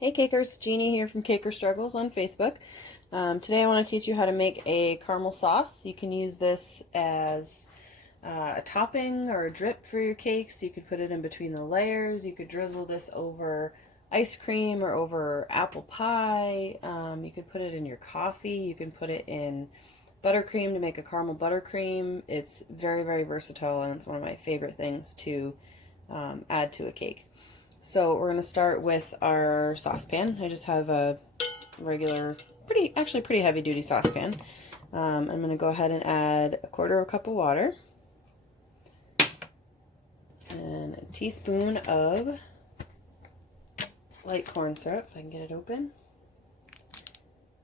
Hey Cakers, Jeannie here from Caker Struggles on Facebook. Today I want to teach you how to make a caramel sauce. You can use this as a topping or a drip for your cakes. You could put it in between the layers. You could drizzle this over ice cream or over apple pie. You could put it in your coffee. You can put it in buttercream to make a caramel buttercream. It's very, very versatile, and it's one of my favorite things to add to a cake. So we're going to start with our saucepan. I just have a regular, pretty heavy duty saucepan. I'm going to go ahead and add a quarter of a cup of water and a teaspoon of light corn syrup, if I can get it open.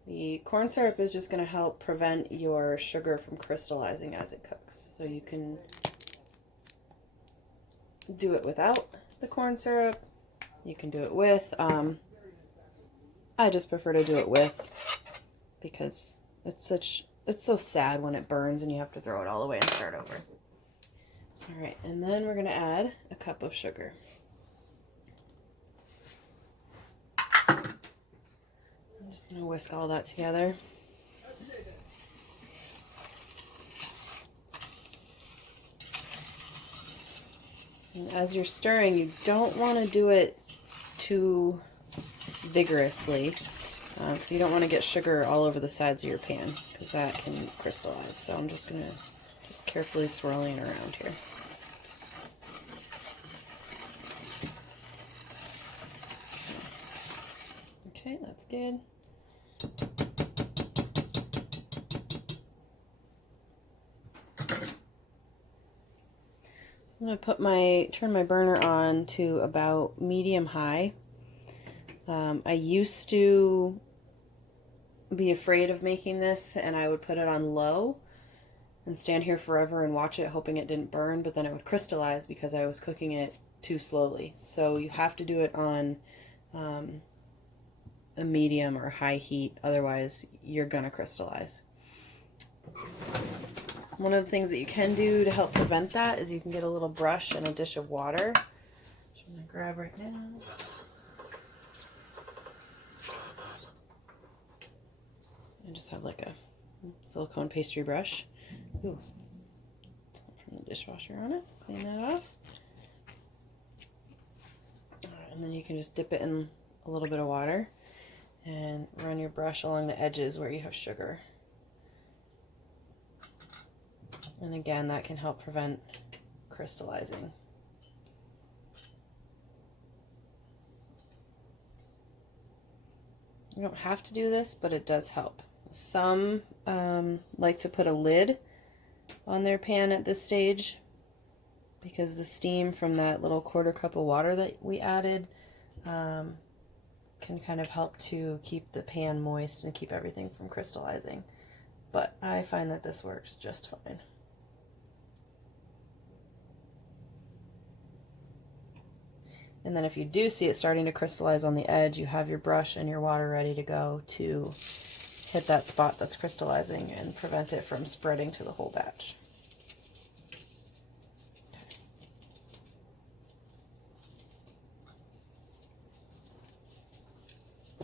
The corn syrup is just going to help prevent your sugar from crystallizing as it cooks. So you can do it without the corn syrup. You can do it with. I just prefer to do it with because it's so sad when it burns and you have to throw it all away and start over. All right, and then we're going to add a cup of sugar. I'm just going to whisk all that together. And as you're stirring, you don't want to do it too vigorously because you don't want to get sugar all over the sides of your pan because that can crystallize. So I'm just going to carefully swirling around here. Okay, that's good. I'm going to turn my burner on to about medium high. I used to be afraid of making this, and I would put it on low and stand here forever and watch it hoping it didn't burn, but then it would crystallize because I was cooking it too slowly. So you have to do it on a medium or high heat, otherwise you're going to crystallize. One of the things that you can do to help prevent that is you can get a little brush and a dish of water, which I'm going to grab right now. I just have like a silicone pastry brush. Ooh, from the dishwasher on it. Clean that off. And then you can just dip it in a little bit of water and run your brush along the edges where you have sugar. And again, that can help prevent crystallizing. You don't have to do this, but it does help. Some like to put a lid on their pan at this stage because the steam from that little quarter cup of water that we added can kind of help to keep the pan moist and keep everything from crystallizing. But I find that this works just fine. And then if you do see it starting to crystallize on the edge, you have your brush and your water ready to go to hit that spot that's crystallizing and prevent it from spreading to the whole batch.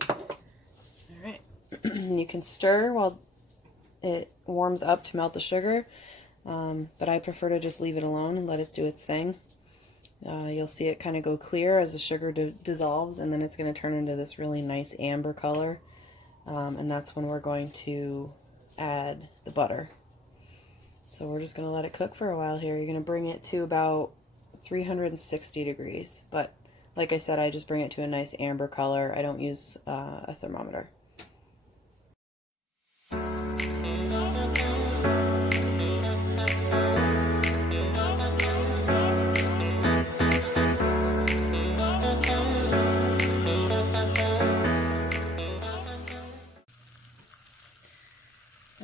All right, you can stir while it warms up to melt the sugar, but I prefer to just leave it alone and let it do its thing. You'll see it kind of go clear as the sugar dissolves, and then it's going to turn into this really nice amber color, and that's when we're going to add the butter. So we're just going to let it cook for a while here. You're going to bring it to about 360 degrees, but like I said, I just bring it to a nice amber color. I don't use a thermometer.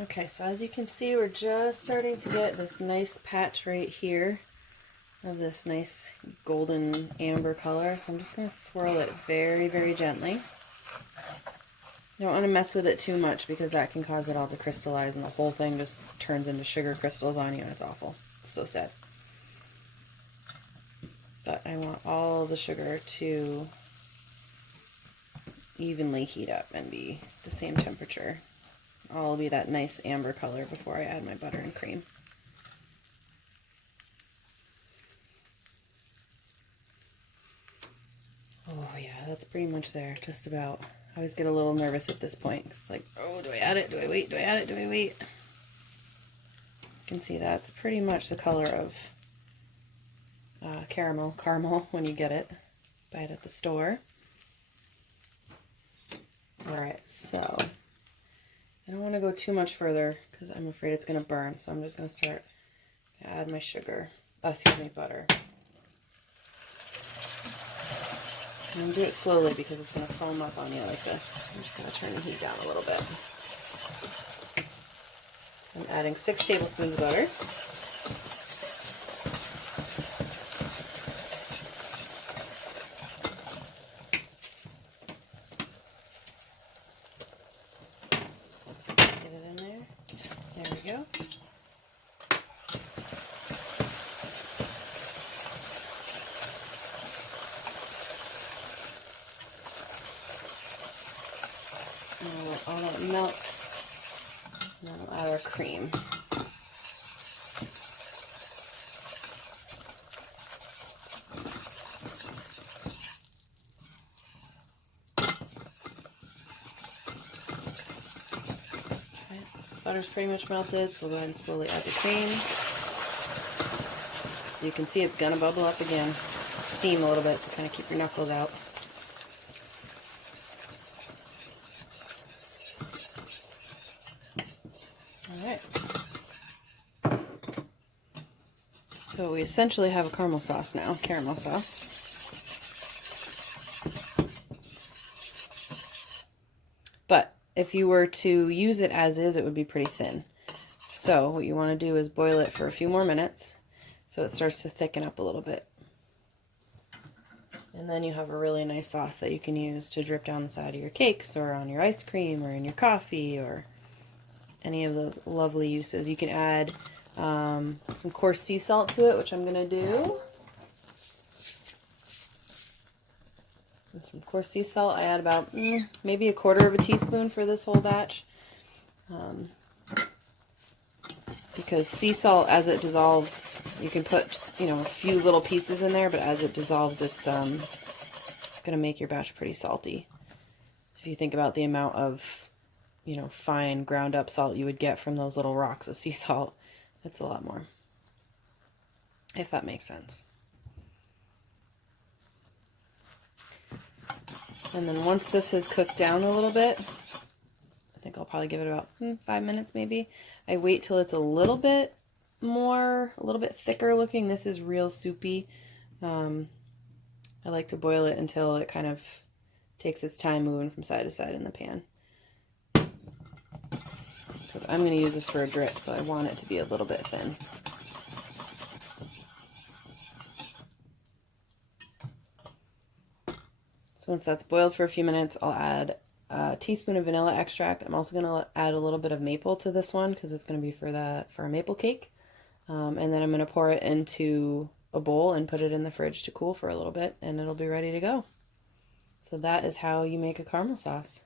Okay, so as you can see, we're just starting to get this nice patch right here of this nice golden amber color. So I'm just going to swirl it very, very gently. You don't want to mess with it too much because that can cause it all to crystallize and the whole thing just turns into sugar crystals on you and it's awful. It's so sad. But I want all the sugar to evenly heat up and be the same temperature. All will be that nice amber color before I add my butter and cream. Oh yeah, that's pretty much there, just about. I always get a little nervous at this point. It's like, oh, do I add it? Do I wait? Do I add it? Do I wait? You can see that's pretty much the color of caramel when you get it. Buy it at the store. Alright, so I don't want to go too much further because I'm afraid it's going to burn, so I'm just going to add my butter. And do it slowly because it's going to foam up on you like this. I'm just going to turn the heat down a little bit. So I'm adding 6 tablespoons of butter. Get it in there. There we go. And we'll all that melt. And then we'll add our cream. Butter's pretty much melted, so we'll go ahead and slowly add the cream. As you can see, it's gonna bubble up again. Steam a little bit, so kind of keep your knuckles out. Alright. So we essentially have a caramel sauce now, caramel sauce. But if you were to use it as is, it would be pretty thin. So what you want to do is boil it for a few more minutes so it starts to thicken up a little bit. And then you have a really nice sauce that you can use to drip down the side of your cakes or on your ice cream or in your coffee or any of those lovely uses. You can add some coarse sea salt to it, which I'm going to do. And some coarse sea salt, I add about maybe 1/4 teaspoon for this whole batch. Because sea salt, as it dissolves, you can put, a few little pieces in there, but as it dissolves, it's going to make your batch pretty salty. So if you think about the amount of, fine ground up salt you would get from those little rocks of sea salt, it's a lot more, if that makes sense. And then once this has cooked down a little bit, I think I'll probably give it about 5 minutes maybe. I wait till it's a little bit thicker looking. This is real soupy. I like to boil it until it kind of takes its time moving from side to side in the pan. Because I'm going to use this for a drip, so I want it to be a little bit thin. So once that's boiled for a few minutes, I'll add a teaspoon of vanilla extract. I'm also going to add a little bit of maple to this one because it's going to be for a maple cake. And then I'm going to pour it into a bowl and put it in the fridge to cool for a little bit, and it'll be ready to go. So that is how you make a caramel sauce.